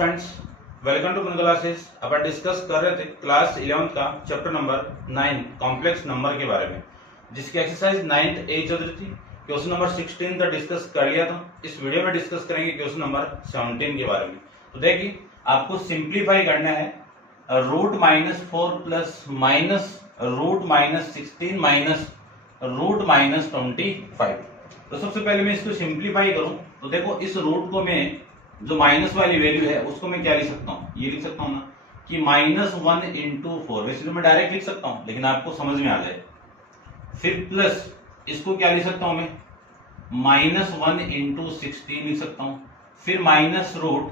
Friends, welcome to classes. अपन discuss कर रहे थे क्लास 11 का चैप्टर नंबर 9 कॉम्प्लेक्स नंबर के बारे में, जिसकी एक्सरसाइज 9th ए चल रही थी। क्वेश्चन नंबर 16 तक डिस्कस कर लिया था। इस वीडियो में डिस्कस करेंगे क्वेश्चन नंबर 17 के बारे में। तो देखिए, आपको सिंप्लीफाई करना है √-4 प्लस माइनस √-16 माइनस √-25। तो सबसे पहले मैं इसको सिंप्लीफाई करूं तो देखो, इस रूट को मैं जो माइनस वाली वैल्यू है उसको मैं क्या लिख सकता हूँ, ये लिख सकता हूँ ना कि -1 × 4। वैसे तो मैं डायरेक्ट लिख सकता हूँ, लेकिन आपको समझ में आ जाए। फिर प्लस इसको क्या लिख सकता हूँ मैं, -1 × 16 लिख सकता हूँ। फिर माइनस रूट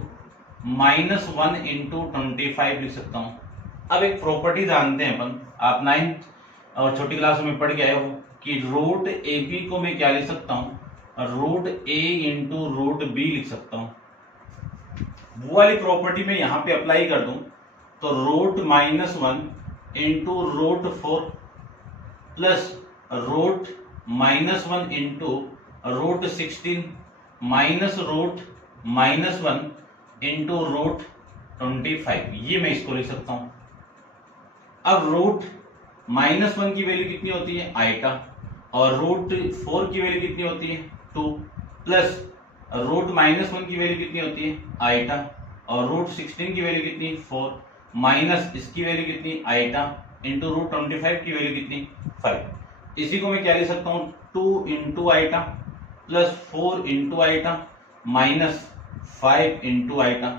-1 × 25 लिख सकता हूँ। अब एक प्रॉपर्टी जानते हैं अपन, आप 9th और छोटी क्लास में पढ़ के आए हो कि √AB को मैं क्या लिख सकता हूँ, √A × √B लिख सकता हूँ। वो वाली प्रॉपर्टी में यहां पे अप्लाई कर दूं तो √-1 × √4 प्लस √-1 × √16 माइनस √-1 × √25, ये मैं इसको लिख सकता हूं। अब √-1 की वैल्यू कितनी होती है, आइटा, और √4 की वैल्यू कितनी होती है, 2, प्लस √-1 की वैल्यू कितनी होती है, आइटा, और √16 की वैल्यू कितनी, 4, माइनस इसकी वैल्यू कितनी, आइटा, इंटू √25 की वैल्यू कितनी, 5। इसी को मैं क्या लिख सकता हूँ, 2 × iota plus 4 × iota minus 5 × iota.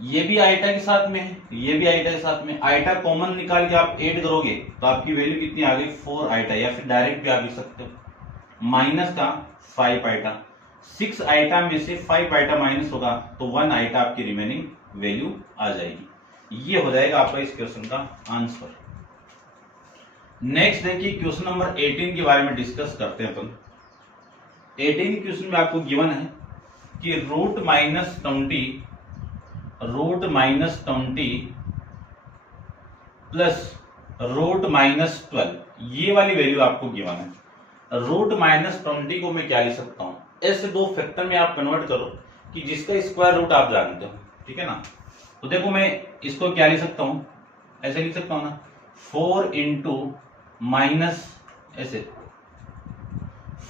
ये भी आइटा के साथ में है, ये भी आइटा के साथ में। आइटा कॉमन निकाल के आप ऐड करोगे तो आपकी वैल्यू कितनी आ गई, 4 आइटा, या फिर डायरेक्ट भी आप लिख सकते हो माइनस का 5 आइटा। 6 आइटा में से 5 आइटा माइनस होगा तो 1 आइटा आपकी रिमेनिंग वैल्यू आ जाएगी। ये हो जाएगा आपका इस क्वेश्चन का आंसर। नेक्स्ट देखिए, क्वेश्चन नंबर 18 के बारे में डिस्कस करते हैं अपन। 18 क्वेश्चन में आपको गिवन है कि √-20 प्लस √-12, ये वाली वैल्यू आपको गिवन है। √-20 को मैं क्या लिख सकता हूं, ऐसे दो फैक्टर में आप कन्वर्ट करो कि जिसका स्क्वायर रूट आप जानते हो, ठीक है ना। तो देखो, मैं इसको क्या लिख सकता हूं, ऐसे लिख सकता हूं ना, 4 × माइनस ऐसे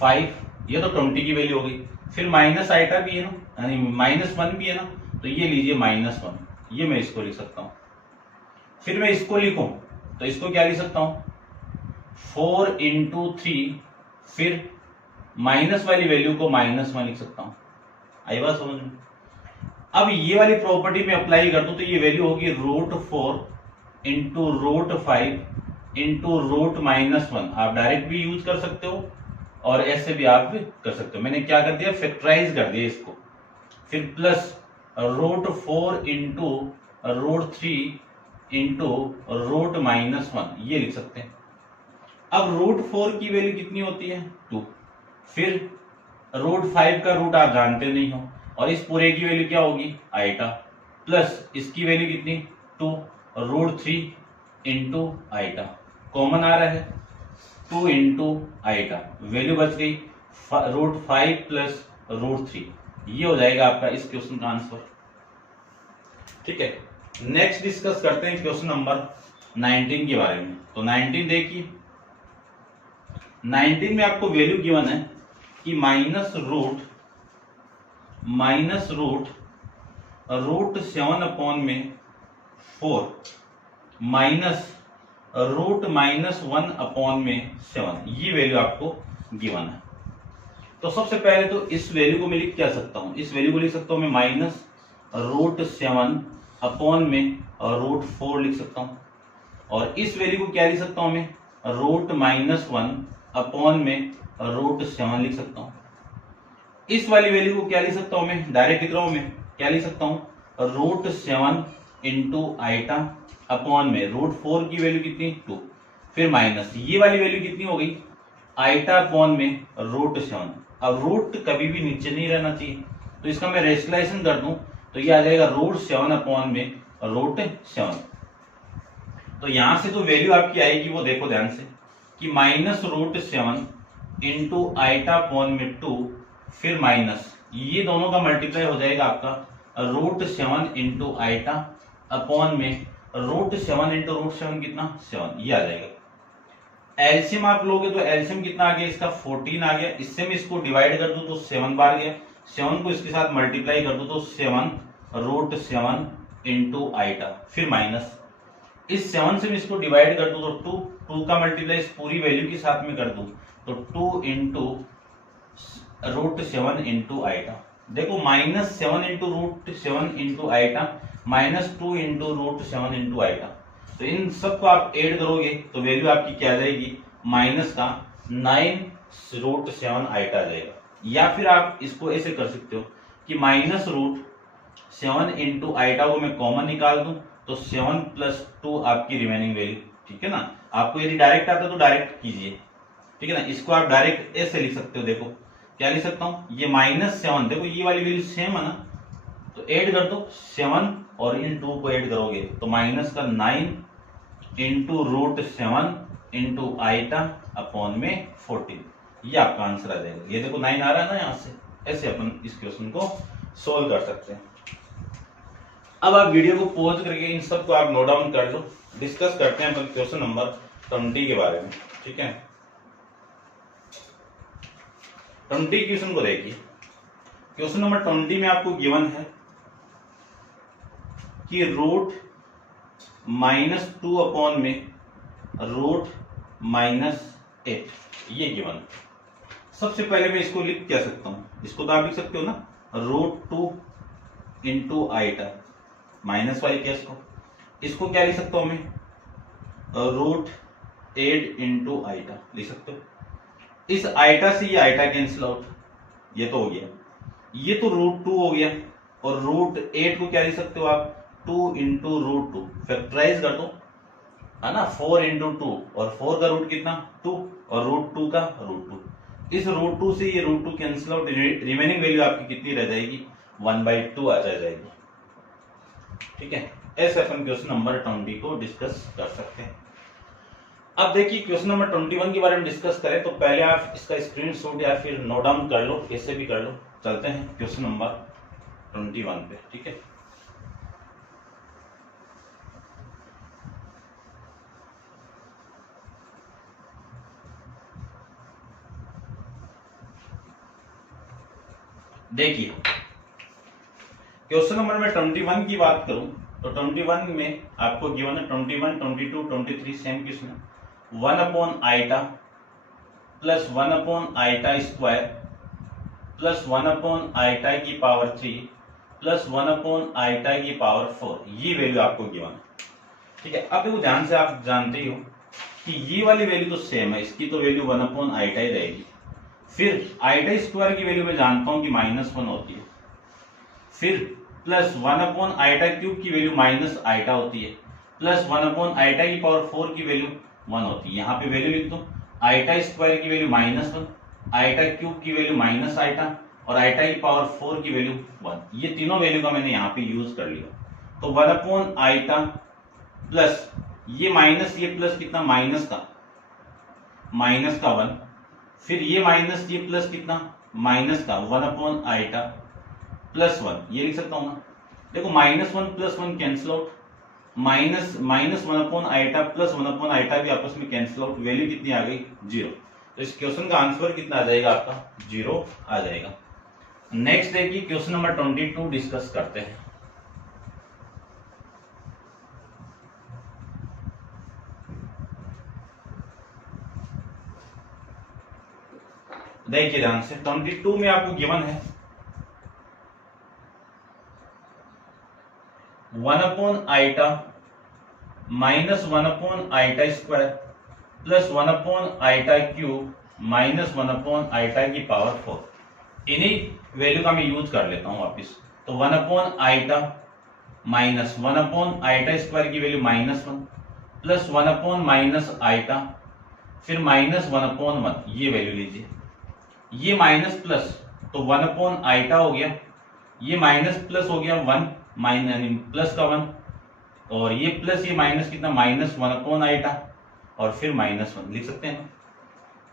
5, ये तो 20 की वैल्यू हो गई। फिर माइनस आइटा भी है ना, यानी -1 भी है ना, तो ये लीजिए -1, ये मैं इसको लिख सकता हूं। फिर मैं इसको लिखूं तो इसको क्या लिख सकता हूं, 4 × 3, फिर माइनस वाली वैल्यू को -1 लिख सकता हूं। आई बात समझ में। अब ये वाली प्रॉपर्टी में अप्लाई कर दूं तो ये वैल्यू होगी √4 × √5 × √-1। आप डायरेक्ट भी यूज कर सकते हो और ऐसे भी आप कर सकते हो। मैंने क्या कर दिया, फैक्टराइज कर दिया इसको। फिर प्लस √4 × √3 × √-1, ये लिख सकते हैं। अब √4 की वैल्यू कितनी होती है, 2। फिर √5 का रूट आप जानते नहीं हो, और इस पूरे की वैल्यू क्या होगी, आइटा, प्लस इसकी वैल्यू कितनी, 2, √3 × आइटा, कॉमन आ रहा है 2 × आइटा, वैल्यू बच गई √5 प्लस √3। ये हो जाएगा आपका इस क्वेश्चन का आंसर। ठीक है, नेक्स्ट डिस्कस करते हैं क्वेश्चन नंबर 19 के बारे में। तो 19 देखिए, 19 में आपको वैल्यू गिवन है कि -√7/4 माइनस √-1/7, ये वैल्यू आपको गिवन है। तो सबसे पहले तो इस वैल्यू को मैं लिख क्या सकता हूं, इस वैल्यू को लिख सकता हूं मैं -√7/4 लिख सकता हूं, और इस वैल्यू को क्या लिख सकता हूं मैं, √-1/7 लिख सकता हूं। इस वाली वैल्यू को क्या लिख सकता हूं मैं, डायरेक्ट लिख रहा हूं मैं, क्या लिख सकता हूं, √7 × आइटा अपॉन में √4 की वैल्यू कितनी, 2, फिर माइनस ये वाली वैल्यू कितनी हो गई, आइटा अपॉन में √7। अब रूट कभी भी नीचे नहीं रहना चाहिए, तो इसका मैं रेशनलाइजेशन कर दूं तो ये आ जाएगा √7 अपॉन में √7। तो यहां से जो वैल्यू आपकी आएगी वो देखो ध्यान से कि -√7 × आइटा अपॉन में 2, फिर माइनस ये दोनों का मल्टीप्लाई हो जाएगा आपका √7 इंटू आइटा अपॉन में √7 इंटू √7 कितना 7, ये आ जाएगा। एलसीएम आप लोगे तो एलसीएम कितना आ गया इसका 14 आ गया। इससे मैं इसको डिवाइड कर दूं तो 7 बार गया, 7 को इसके साथ मल्टीप्लाई कर दूं तो 7 इंटू आइटा, फिर माइनस इस 7 से मैं इसको डिवाइड कर दूं तो 2 का मल्टीप्लाई इस पूरी वैल्यू के साथ में कर दूं तो 2 इंटू √7 इंटू आइटा। देखो -7 into √7 into iota -2 into √7 into iota. तो इन सबको आप ऐड करोगे तो वैल्यू आपकी क्या आ जाएगी, माइनस का 9 √7 आइटा आ जाएगा। या फिर आप इसको ऐसे कर सकते हो कि -√7 इंटू आइटा को मैं कॉमन निकाल दूं तो 7 + 2 आपकी रिमेनिंग वैल्यू, ठीक है ना। आपको यदि डायरेक्ट आता है तो डायरेक्ट कीजिए, ठीक है ना। इसको आप डायरेक्ट ऐसे लिख सकते हो, देखो क्या लिख सकता हूं, ये -7, देखो ये वाली वैल्यू सेम है ना, तो ऐड कर दो 7 और इन 2 को ऐड करोगे तो माइनस का 9 इंटू √7 इंटू आइटा अपॉन में 14, ये आपका आंसर आ जाएगा। ये देखो 9 आ रहा है ना यहाँ से, ऐसे अपन इस क्वेश्चन को सोल्व कर सकते हैं। अब आप वीडियो को पॉज करके इन सब को आप नोट डाउन कर लो, डिस्कस करते हैं अपन क्वेश्चन नंबर 20 के बारे में, ठीक है। 20 क्वेश्चन को देखिए। क्वेश्चन नंबर 20 में आपको गिवन है कि √-2 अपॉन में √-8, ये गिवन। सबसे पहले मैं इसको लिख क्या सकता हूं, इसको तो आप लिख सकते हो ना, √2 इंटू आइटा, माइनस वाले केस को, इसको क्या लिख सकता हूं मैं, √8 इंटू आइटा लिख सकते हो। इस आइटा से ये आइटा कैंसिल आउट, ये तो हो गया, ये तो √2 हो गया, और √8 को क्या लिख सकते हो आप, 2 इंटू √2, फैक्टराइज कर दो, है ना, 4 इंटू 2, और 4 का रूट कितना 2, और √2 का √2, इस √2 से ये √2 कैंसिल आउट, रिमेनिंग वैल्यू आपकी कितनी रह जाएगी, 1/2 आ जाएगी, ठीक है। ऐसे अपन क्वेश्चन नंबर 20 को डिस्कस कर सकते हैं। अब देखिए क्वेश्चन नंबर 21 के बारे में डिस्कस करें तो पहले आप इसका स्क्रीनशॉट या फिर नोट डाउन कर लो, कैसे भी कर लो। चलते हैं क्वेश्चन नंबर 21 पे, ठीक है। देखिए क्वेश्चन नंबर में 21 की बात करूं तो 21 में आपको गिवन है 21, 22, 23 सेम क्वेश्चन है। 1 upon iota plus 1 upon iota square plus 1 upon iota की पावर 3 प्लस 1 अपॉन आइटा की पावर 4, ये वैल्यू आपको गिवन है, ठीक है। अब देखो ध्यान से, आप जानते ही हो कि ये वाली वैल्यू तो सेम है, इसकी तो वैल्यू 1 अपॉन आइटा ही रहेगी। फिर आइटा स्क्वायर की वैल्यू मैं जानता हूं कि -1 होती है, फिर प्लस 1 अपॉन आइटा क्यूब की वैल्यू माइनस आइटा होती है, प्लस 1 अपॉन आइटा की पावर 4 की वैल्यू 1 होती है। यहाँ पे वैल्यू लिख दो, आइटा स्क्वायर की वैल्यू -1, आइटा क्यूब की वैल्यू माइनस आइटा, और आइटा की पावर 4 की वैल्यू 1, ये तीनों वैल्यू का मैंने यहाँ पे यूज कर लिया। तो 1 अपॉन आइटा प्लस ये माइनस ये प्लस कितना, माइनस का 1, फिर ये माइनस ये प्लस कितना, माइनस का 1 अपॉन आइटा प्लस 1, ये लिख सकता हूं ना। देखो -1 plus 1 cancel out, -1 upon iota plus 1 upon iota भी आपस में कैंसिल आउट, वैल्यू कितनी आ गई 0। तो इस क्वेश्चन का आंसर कितना आ जाएगा आपका, 0 आ जाएगा। नेक्स्ट देखिए क्वेश्चन नंबर 22 डिस्कस करते हैं। देखिए ध्यान से, 22 में आपको गिवन है 1 upon iota minus 1 upon iota square plus 1 upon iota cube minus 1 upon iota की पावर 4, इन्हीं वैल्यू का मैं यूज कर लेता हूं वापिस। तो 1 upon iota minus 1 upon iota square की value -1 plus 1 upon minus eta, फिर -1 अपॉन 1, ये वैल्यू लीजिए। ये माइनस प्लस तो 1 अपॉन आइटा हो गया, ये माइनस प्लस हो गया 1 माइनस प्लस का 1, और ये प्लस ये माइनस कितना, -1 अपॉन आइटा, और फिर -1 लिख सकते हैं।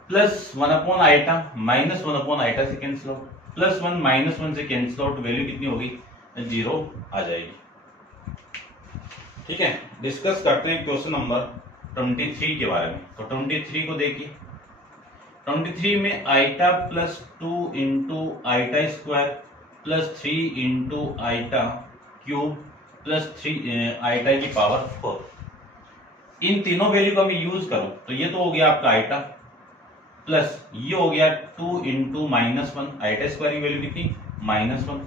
Plus 1 upon iota -1 upon iota से कैंसिल आउट, प्लस 1 -1 से कैंसिल आउट, वैल्यू कितनी हो गई 0 आ जाएगी। ठीक है, डिस्कस करते हैं क्वेश्चन नंबर 23 के बारे में। तो 23 को देखिए, 23 में iota plus 2 into iota square plus 3 into iota cube plus 3 iota की पावर 4, इन तीनों वैल्यू को मैं यूज करूं तो ये तो हो गया आपका आइटा, प्लस ये हो गया 2 इंटू -1, आइटा स्क्वायर की वैल्यू कितनी -1,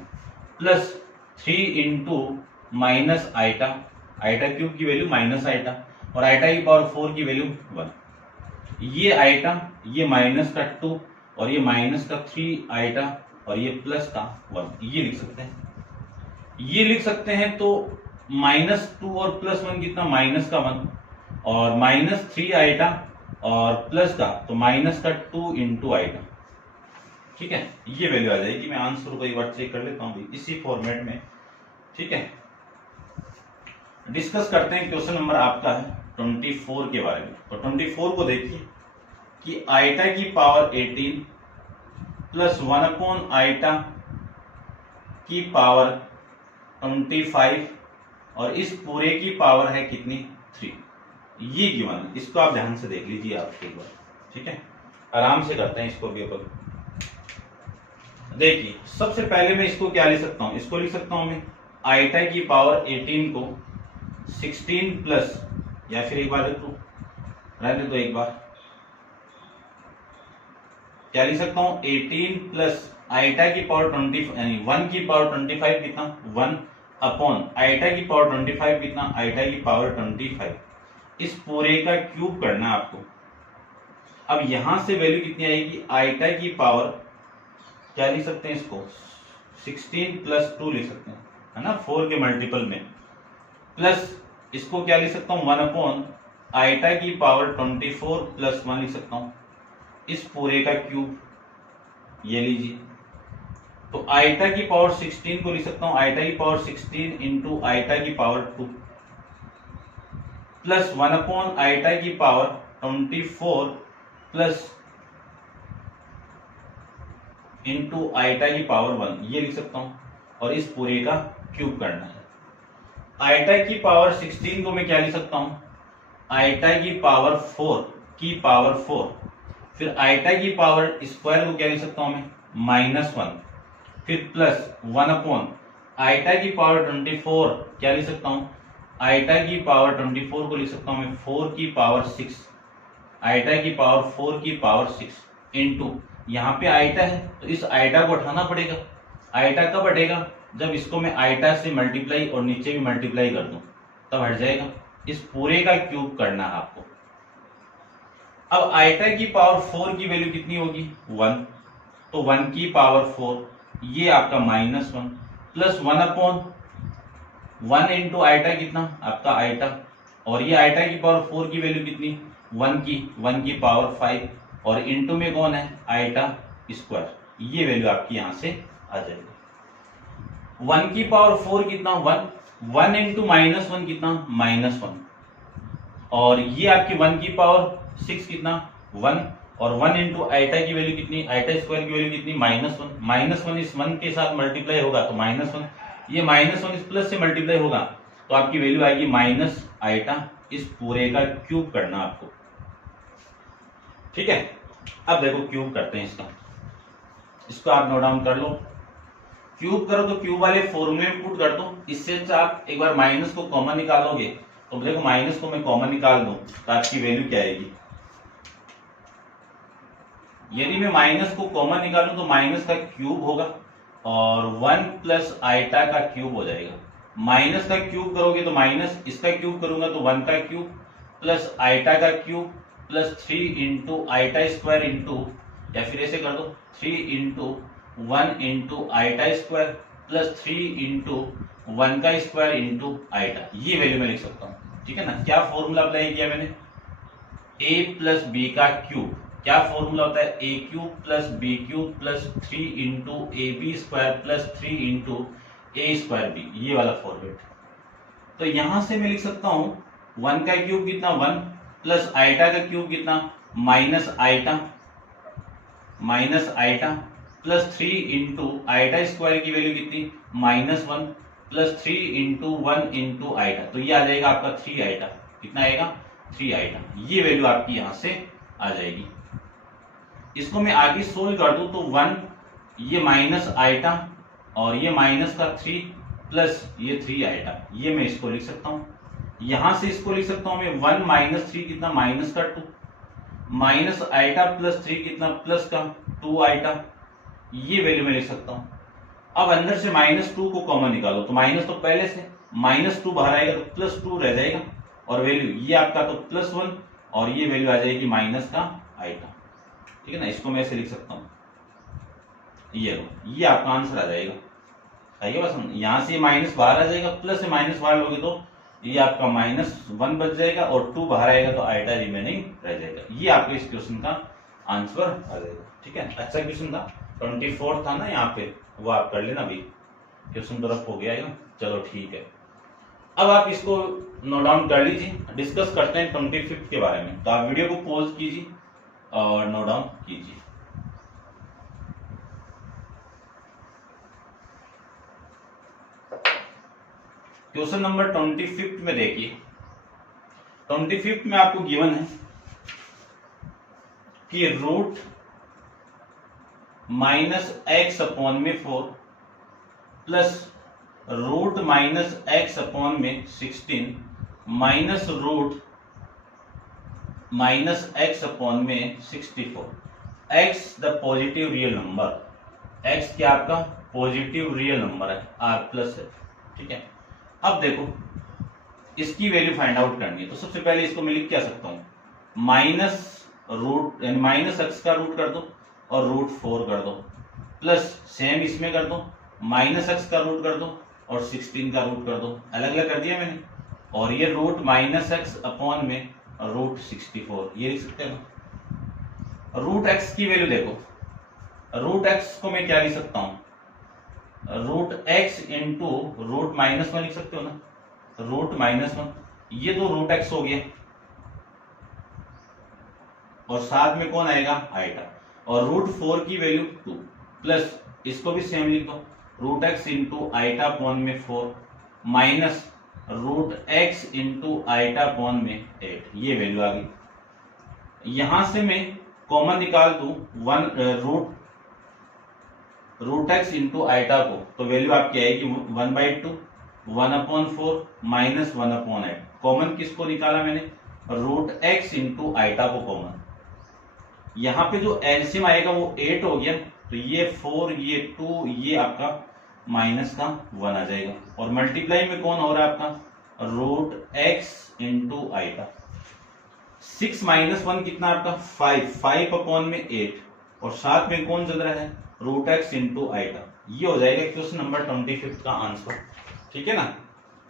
plus 3 into minus iota, iota cube की वैल्यू माइनस आइटा, और आइटा की पावर 4 की वैल्यू 1। ये आइटा, ये माइनस का 2 और ये माइनस का 3 आइटा और ये प्लस का 1, ये लिख सकते हैं। ये लिख सकते हैं तो -2 और +1 कितना माइनस का 1, और -3 आइटा और प्लस का तो माइनस का 2 इंटू आइटा। ठीक है, ये वैल्यू आ जाएगी। मैं आंसर को एक बार चेक कर लेता हूँ इसी फॉर्मेट में। ठीक है, डिस्कस करते हैं क्वेश्चन नंबर आपका है 24 के बारे में। तो 24 को देखिए कि आइटा की पावर 18 प्लस 1 आइटा की पावर 25 और इस पूरे की पावर है कितनी 3, ये गिवन है। इसको आप ध्यान से देख लीजिए आप एक बार। ठीक है, आराम से करते हैं इसको भी अपन। देखिए सबसे पहले मैं इसको क्या लिख सकता हूं, इसको लिख सकता हूं मैं आइटा की पावर 18 को 16 प्लस, या फिर एक बार रहने दो एक बार, क्या लिख सकता हूं 18 प्लस आइटा की पावर 20 यानी 1 की पावर 25 कितना 1 अपॉन आइटा की पावर 25 कितना आइटा की पावर 25, इस पूरे का क्यूब करना है आपको। अब यहां से वैल्यू कितनी आएगी, आइटा की पावर क्या लिख सकते हैं इसको 16 प्लस 2 लिख सकते हैं, है ना, 4 के मल्टीपल में, प्लस इसको क्या लिख सकता हूं 1 अपॉन आइटा की पावर 24 प्लस 1 लिख सकता हूं, इस पूरे का क्यूब, ये लीजिए। तो आइटा की पावर 16 को लिख सकता हूं आइटा की पावर 16 इंटू आइटा की पावर 2 प्लस 1 अपॉन आइटा की पावर 24 प्लस इंटू आइटा की पावर 1, ये लिख सकता हूं, और इस पूरे का क्यूब करना है। आइटा की पावर 16 को मैं क्या लिख सकता हूं, आइटा की पावर 4 की पावर 4, फिर आइटा की पावर स्क्वायर को क्या लिख सकता हूं मैं -1, फिर प्लस 1 अपॉन आइटा की पावर 24 क्या लिख सकता हूं, आइटा की पावर 24 को लिख सकता हूं मैं 4 की पावर 6, आइटा की पावर 4 की पावर 6 इंटू, यहाँ पे आइटा है तो इस आइटा को उठाना पड़ेगा। आइटा कब हटेगा, जब इसको मैं आइटा से मल्टीप्लाई और नीचे भी मल्टीप्लाई कर दूं तब हट जाएगा। इस पूरे का क्यूब करना है आपको। अब आइटा की पावर 4 की वैल्यू कितनी होगी 1, तो 1 की पावर 4 ये आपका -1 प्लस 1 अपॉन 1 इंटू आइटा कितना आपका आइटा, और ये आइटा की पावर 4 की वैल्यू कितनी 1 की पावर 5, और इंटू में कौन है आइटा स्क्वायर, ये वैल्यू आपकी यहां से आ जाएगी। 1 की पावर 4 कितना 1 इंटू -1 कितना -1, और ये आपकी 1 की पावर 6 कितना 1, और 1 इंटू आइटा की वैल्यू कितनी आइटा स्क्वायर की वैल्यू कितनी -1 इस 1 के साथ मल्टीप्लाई होगा तो -1, ये -1 इस प्लस से मल्टीप्लाई होगा तो आपकी वैल्यू आएगी माइनस आइटा। इस पूरे का क्यूब करना आपको। ठीक है, अब देखो क्यूब करते हैं इसका, इसको आप नोट डाउन कर लो। क्यूब करो तो क्यूब वाले फॉर्मूले में पुट कर दो, इससे आप एक बार माइनस को कॉमन निकालोगे तो देखो माइनस को मैं कॉमन निकाल दूं तो आपकी वैल्यू क्या आएगी, यदि मैं माइनस को कॉमन निकालूं तो माइनस का क्यूब होगा और 1 प्लस आइटा का क्यूब हो जाएगा। माइनस का क्यूब करोगे तो माइनस इसका क्यूब करूंगा तो 1 का क्यूब प्लस आइटा का cube plus 3 into iota square into, या फिर ऐसे कर दो 3 into 1 into iota square plus 3 into 1 का स्क्वायर इंटू आइटा, ये वैल्यू मैं लिख सकता हूँ। ठीक है ना, क्या फॉर्मूला अप्लाई किया मैंने, a प्लस बी का क्यूब, क्या फॉर्मूला होता है A cube plus B cube plus 3 into A B square plus 3 into A square B, ये वाला फॉर्मेट। तो यहां से मैं लिख सकता हूं 1 का क्यूब कितना 1 प्लस आइटा का क्यूब कितना minus iota plus 3 into iota square की वैल्यू कितनी -1 प्लस 3 इंटू 1 इंटू आइटा, तो ये आ जाएगा आपका 3 आइटा। कितना आएगा 3 आइटा, ये वैल्यू आपकी यहां से आ जाएगी। इसको मैं आगे सोल्व कर दूं तो 1 ये माइनस आइटा और ये माइनस का 3 प्लस ये 3 आइटा, ये मैं इसको लिख सकता हूं। यहां से इसको लिख सकता हूं मैं 1 माइनस 3 कितना माइनस का 2 माइनस आइटा प्लस 3 कितना प्लस का 2 आइटा, ये वैल्यू मैं लिख सकता हूं। अब अंदर से -2 को कॉमन निकालो तो माइनस तो पहले से -2 बाहर आएगा तो +2 रह जाएगा और वैल्यू ये आपका तो +1 और ये वैल्यू आ जाएगी माइनस का आइटा। ठीक है ना, इसको मैं ऐसे लिख सकता हूं, ये लो, ये आपका आंसर आ जाएगा। सही है, बस यहां से माइनस बाहर आ जाएगा, प्लस से माइनस बाहर लोगे तो ये आपका -1 बच जाएगा और 2 बाहर आएगा तो आइटा रिमेनिंग रह जाएगा। ये आपके इस क्वेश्चन का आंसर आ जाएगा। ठीक है, अच्छा क्वेश्चन था, 24 था ना यहाँ पे, वो आप कर लेना, अभी क्वेश्चन तरफ हो गया है ना। चलो ठीक है, अब आप इसको नोट डाउन कर लीजिए, डिस्कस करते हैं 25 के बारे में। तो आप वीडियो को पॉज कीजिए और नोट डाउन कीजिए। क्वेश्चन नंबर 25 में देखिए, 25 में आपको गिवन है कि root -x/4 plus root -x/16 minus root -x/64। x the positive real number, x क्या आपका पॉजिटिव रियल नंबर है, r प्लस है। ठीक है, अब देखो इसकी वैल्यू फाइंड आउट करनी है, तो सबसे पहले इसको मैं लिख क्या सकता हूं, माइनस रूट यानी -x का रूट कर दो और √4 कर दो, प्लस सेम इसमें कर दो, -x का रूट कर दो और 16 का रूट कर दो। अलग अलग कर दिया मैंने, और ये रूट -x/√64 ये लिख सकते हैं। रूट x की वैल्यू देखो, रूट x को मैं क्या लिख सकता हूं, √x इंटू √-1 लिख सकते हो ना, √-1, ये तो √x हो गया और साथ में कौन आएगा आइटा, और √4 की वैल्यू 2 प्लस इसको भी सेम लिख दो, √x इंटू आइटा अपॉन में 4 minus √x into iota upon में 8, ये वैल्यू आ गई। यहां से मैं कॉमन निकाल दूं √x इंटू आइटा को, तो वैल्यू आपकी आएगी 1/2 1/4 माइनस 1/8। कॉमन किसको निकाला मैंने, √x इंटू आइटा को कॉमन। यहां पे जो एलसीएम आएगा वो 8 हो गया, तो ये 4 ये 2 ये आपका माइनस का 1 आ जाएगा, और मल्टीप्लाई में कौन हो रहा है आपका √x इंटू आइटा। 6 माइनस 1 कितना आपका 5/8 और साथ में कौन चल रहा है √x इंटू आइटा। ये हो जाएगा क्वेश्चन नंबर 25 का आंसर। ठीक है ना,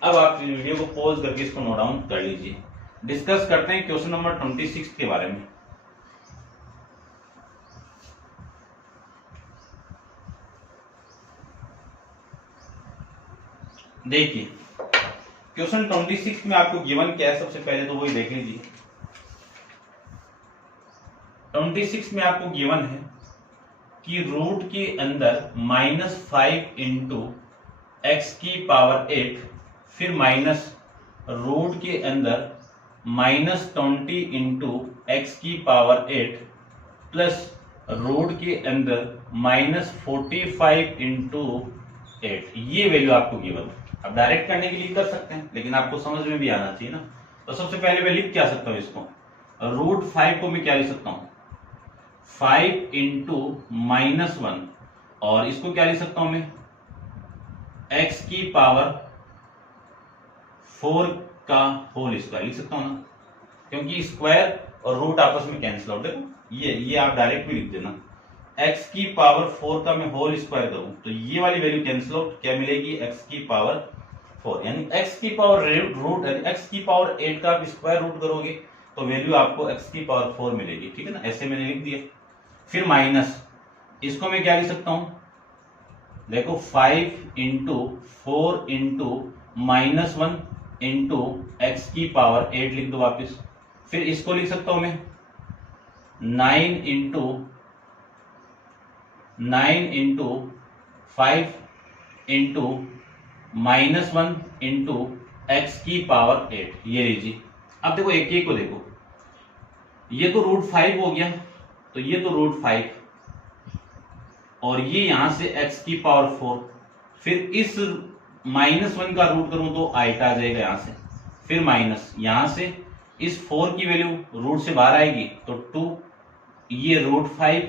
अब आप वीडियो को पॉज करके इसको नोट डाउन कर लीजिए। डिस्कस करते हैं क्वेश्चन नंबर 26 के बारे में। देखिए क्वेश्चन 26 में आपको गिवन क्या है, सबसे पहले तो वही देख लीजिए। 26 में आपको गिवन है कि रूट के अंदर -5 इंटू एक्स की पावर 8, फिर माइनस रूट के अंदर -20 इंटू एक्स की पावर 8 प्लस रूट के अंदर -45 इंटू 8, ये वैल्यू आपको गिवन। अब डायरेक्ट करने के लिए कर सकते हैं, लेकिन आपको समझ में भी आना चाहिए ना। तो सबसे पहले मैं लिख क्या सकता हूं इसको, √5 को मैं क्या लिख सकता हूं 5 इंटू -1, और इसको क्या लिख सकता हूं मैं x की पावर 4 का होल स्क्वायर लिख सकता हूं ना, क्योंकि स्क्वायर और रूट आपस में कैंसिल आउट। देखो ये आप डायरेक्ट भी लिख देना, x की पावर 4 का मैं होल स्क्वायर करूं तो ये वाली वैल्यू कैंसिल आउट, क्या मिलेगी x की पावर 4, यानी x की पावर रूट x की पावर 8 का आप स्क्वायर रूट करोगे तो वैल्यू आपको x की पावर 4 मिलेगी। ठीक है ना, ऐसे मैंने लिख दिया। फिर माइनस, इसको मैं क्या लिख सकता हूं, देखो 5 इंटू 4 इंटू -1 इंटू एक्स की पावर 8 लिख दो वापस। फिर इसको लिख सकता हूं मैं 9 into 9 into 5 into -1 into x की पावर 8। ये लीजिए। अब देखो एक एक को देखो, ये तो √5 हो गया, तो ये तो √5 और ये यहां से x की पावर 4, फिर इस -1 का रूट करूं तो आइटा आ जाएगा यहां से, फिर माइनस यहां से इस 4 की वैल्यू रूट से बाहर आएगी तो 2, ये √5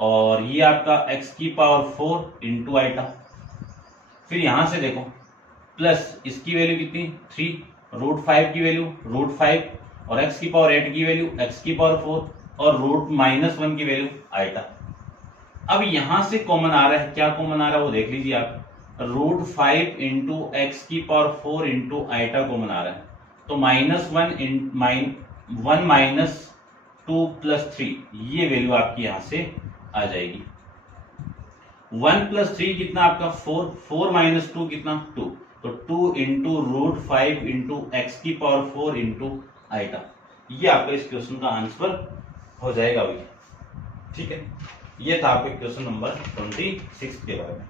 और ये आपका x की पावर 4 इंटू आइटा। फिर यहां से देखो प्लस इसकी वैल्यू कितनी 3, √5 की वैल्यू √5 और x की पावर 8 की वैल्यू x की पावर 4 और √-1 की वैल्यू आइटा। अब यहां से कॉमन आ रहा है, क्या कॉमन आ रहा है वो देख लीजिए आप, √5 इंटू एक्स की पावर 4 इंटू आइटा कॉमन आ रहा है, तो -1 -2 + 3 ये वैल्यू आपकी यहां से आ जाएगी। 1 + 3 कितना आपका 4, 4 - 2 कितना 2, तो 2 इंटू √5 इंटू एक्स की पावर 4 इंटू आइटा। ये आपका इस क्वेश्चन का आंसर हो जाएगा भाई। ठीक है, ये था आपके क्वेश्चन नंबर 26 के बारे में।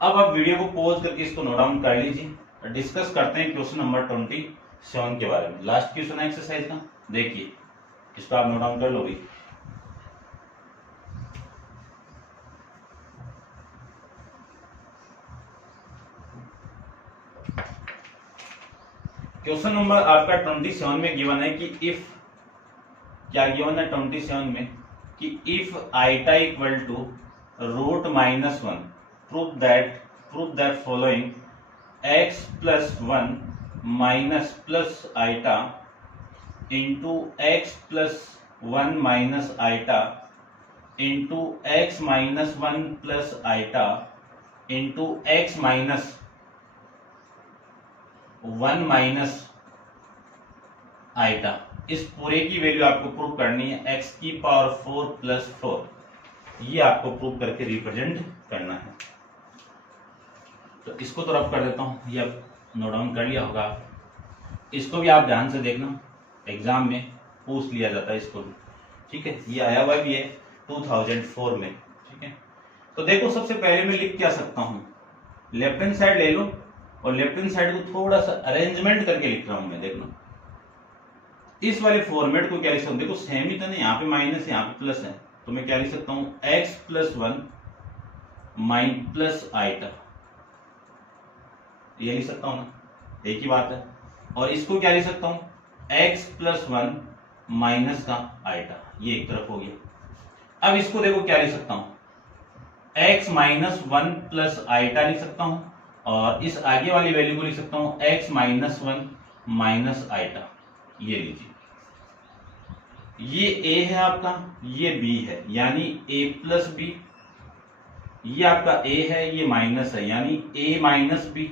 अब आप वीडियो को पॉज करके इसको नोट डाउन कर लीजिए, डिस्कस करते हैं क्वेश्चन नंबर 27 के बारे में। लास्ट क्वेश्चन है एक्सरसाइज का, देखिए इसको आप नोट डाउन कर लो भाई। क्वेश्चन नंबर आपका 27 में गिवन है कि इफ, क्या गिवन है 27 में कि if iota equal to √-1, prove that following x + 1 minus plus iota into x + 1 minus iota into x - 1 plus iota into x - 1 minus iota. इस पूरे की वैल्यू आपको प्रूव करनी है x की पावर 4 + 4, ये आपको प्रूव करके रिप्रेजेंट करना है। तो इसको तो रब कर देता हूं, ये आप नोट डाउन कर लिया होगा। इसको भी आप ध्यान से देखना, एग्जाम में पूछ लिया जाता है इसको भी। ठीक है, ये आया हुआ भी है 2004 में। ठीक है, तो देखो सबसे पहले मैं लिख क्या सकता हूं, लेफ्ट हैंड साइड ले लो और लेफ्ट हैंड साइड को थोड़ा सा अरेंजमेंट करके लिख रहा हूं मैं। देखना इस वाले फॉर्मेट को क्या लिख सकता हूं, देखो सेम ही तो नहीं, यहाँ पे माइनस है यहाँ पे प्लस है, तो मैं क्या लिख सकता हूं x + 1 प्लस आइटा, ये लिख सकता हूं ना, एक ही बात है। और इसको क्या लिख सकता हूं x + 1 माइनस का आइटा, ये एक तरफ हो गया। अब इसको देखो क्या लिख सकता हूं x - 1 प्लस आइटा लिख सकता हूं, और इस आगे वाली वैल्यू को लिख सकता हूं x - 1 माइनस आइटा। ये लीजिए, ये a है आपका, ये b है, यानी a + b, ये आपका a है, ये माइनस है, यानी a - b।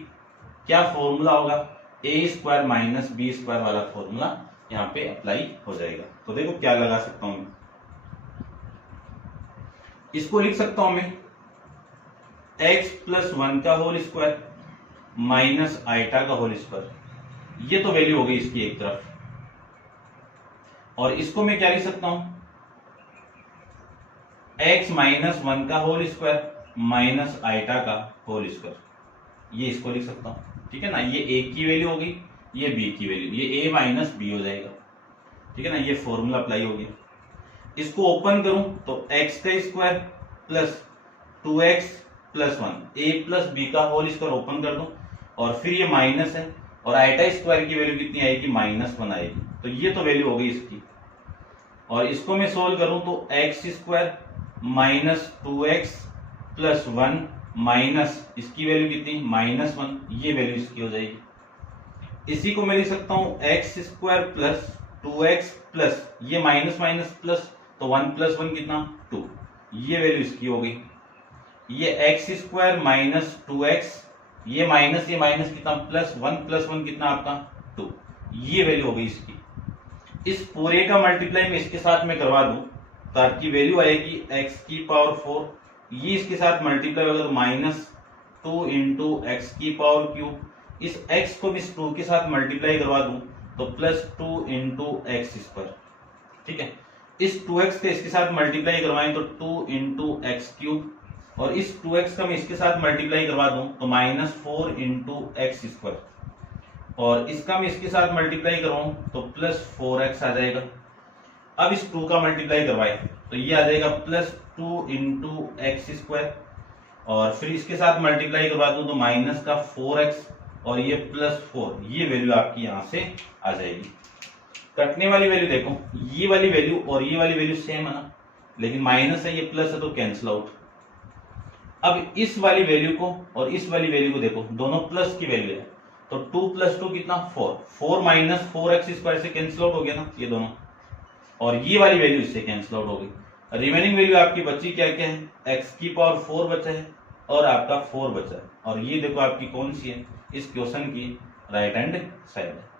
क्या फॉर्मूला होगा, a² - b² वाला फॉर्मूला यहाँ पे अप्लाई हो जाएगा। तो देखो क्या लगा सकता हूं, इसको लिख सकता हूं मैं x + 1 का होल स्क्वायर माइनस आइटा का होल स्क्वायर, ये तो वैल्यू हो गई इसकी एक तरफ। और इसको मैं क्या लिख सकता हूं x - 1 का होल स्क्वायर माइनस आइटा का होल स्क्वायर, ये इसको लिख सकता हूं। ठीक है ना, ये a की वैल्यू हो गई, ये b की वैल्यू, ये a - b हो जाएगा। ठीक है ना, ये फॉर्मूला अप्लाई हो गया। इसको ओपन करूं तो x का square plus 2x + 1, a + b का होल स्क्वायर ओपन कर दो, और फिर ये माइनस है, और आइटा स्क्वायर की वैल्यू कितनी आएगी -1 आएगी, तो ये तो वैल्यू हो गई इसकी। और इसको मैं सोल्व करूं तो x² - 2x + 1 माइनस इसकी वैल्यू कितनी -1, ये वैल्यू इसकी हो जाएगी। इसी को मैं लिख सकता हूं x² + 2x प्लस ये माइनस माइनस प्लस, तो 1 + 1 कितना 2, ये वैल्यू इसकी हो गई। ये x² - 2x, ये माइनस कितना +1 + 1 कितना आपका 2, ये वैल्यू हो गई इसकी। इस पूरे का मल्टीप्लाई में इसके साथ में करवा दूं ताकि वैल्यू आएगी x की पावर 4, ये इसके साथ मल्टीप्लाई होगा तो -2 × x की पावर क्यूब, इस x को भी इस 2 के साथ मल्टीप्लाई करवा दूं तो +2 × x²। ठीक है, इस 2x के इसके साथ मल्टीप्लाई करवाएं तो 2 × x³ और इस 2x का मैं इसके साथ मल्टीप्लाई करवा दूं तो -4 इंटू एक्स स्क्वायर, और इसका मैं इसके साथ मल्टीप्लाई करवाऊं तो +4x आ जाएगा। अब इस 2 का मल्टीप्लाई करवाए तो ये आ जाएगा +2 इंटू एक्स स्क्वायर, और फिर इसके साथ मल्टीप्लाई करवा दूं तो -4x और ये +4, ये वैल्यू आपकी यहां से आ जाएगी। कटने वाली वैल्यू देखो, ये वाली वैल्यू और ये वाली वैल्यू सेम है ना, लेकिन माइनस है, ये प्लस है तो कैंसिल आउट। अब इस वाली वैल्यू को और इस वाली वैल्यू को देखो, दोनों प्लस की वैल्यू है, तो 2 + 2 कितना 4, 4 - 4x स्क्वायर से कैंसिल आउट हो गया ना ये दोनों, और ये वाली वैल्यू इससे कैंसिल आउट हो गई। रिमेनिंग वैल्यू आपकी बची क्या क्या है, x⁴ बचा है और आपका 4 बचा है, और ये देखो आपकी कौन सी है, इस क्वेश्चन की राइट हैंड साइड है।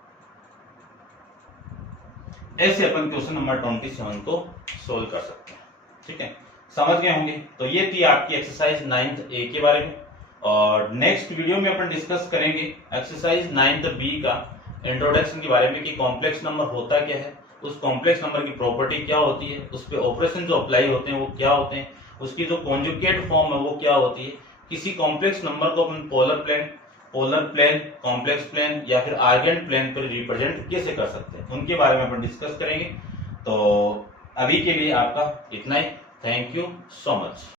ऐसे अपन क्वेश्चन नंबर 27 को सोल्व कर सकते हैं। ठीक है, समझ गए होंगे। तो ये थी आपकी एक्सरसाइज 9th A के बारे में, और नेक्स्ट वीडियो में अपन डिस्कस करेंगे एक्सरसाइज 9th B का इंट्रोडक्शन के बारे में कि कॉम्प्लेक्स नंबर होता क्या है, उस कॉम्प्लेक्स नंबर की प्रॉपर्टी क्या होती है, उस पे ऑपरेशन जो अप्लाई होते हैं वो क्या होते हैं, उसकी जो कॉन्जुगेट फॉर्म है वो क्या होती है, किसी कॉम्प्लेक्स नंबर को अपन पोलर प्लेन, कॉम्प्लेक्स प्लेन या फिर आर्गेंट प्लेन पर रिप्रेजेंट कैसे कर सकते हैं, उनके बारे में अपन डिस्कस करेंगे। तो अभी के लिए आपका इतना ही। Thank you so much.